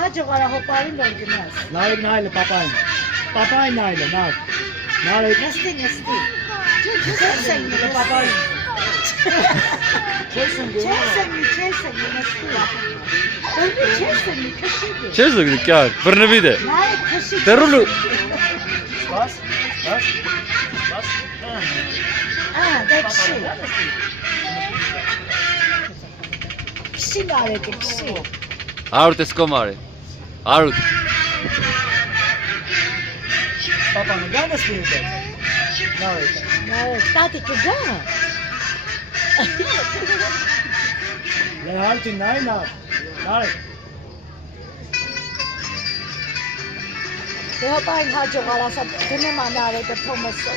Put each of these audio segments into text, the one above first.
հաջողարա հոպարին որ գնաս։ Նայել նայել պապային։ Պապային նայել նավ։ Նայել Նստի նստի։ Չես անգլի պապային։ Չես անգլի։ նստի։ Ուրի չես անգլի քշիդի։ Չես անգլի կար, բռնվի դե։ Նայ քշիդի։ Դեռուլու։ Բաս։ Դա քշի։ Քշի նարեք քշի։ Արուտ ես կոմարը։ Արուտ։ Պապան գանը սպիրտը։ Նայել։ Տատի կգա։ Լեհալտի նայ նավ։ Նայել։ Դե հոպարին հաջողարա ասա գնեմ անարեկը Թոմասը։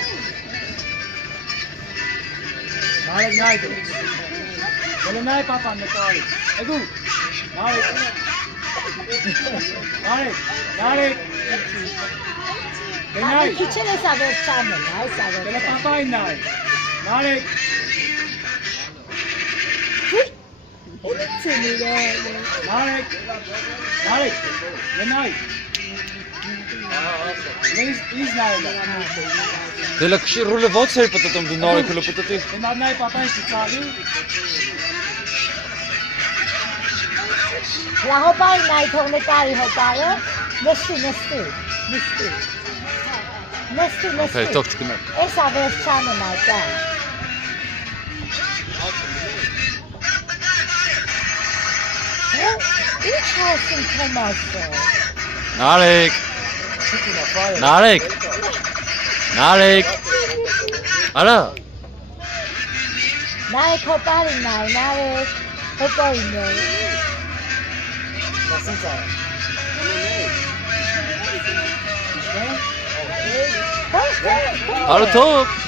Նայել։ Դե նայ պապան նկարի։ Էգու։ Նայել։ Նայել։ Նայել։ Քիչել է սա վերջանը, այս սա Դե վերջանը։ պապային նայել։ Նայել։ Էլիցինի Նայել։ Նայել։ Ինձ նայել։ Դե լքշի ռուլը ո՞նց էր պատտում դու նորեկը պատտի։ Հիմա նայ պապային ցուցալի։ Լա հոպարին նայ թող նկարի հոպարը, նստի։ Okay, թող չկնա։ Էսա վերջանը նայկա։ Ինչ հասին Թոմասը։ Նարեկ։ Արա։ Նայք հոպարին նայք հոպարին նայ։ Արու թող։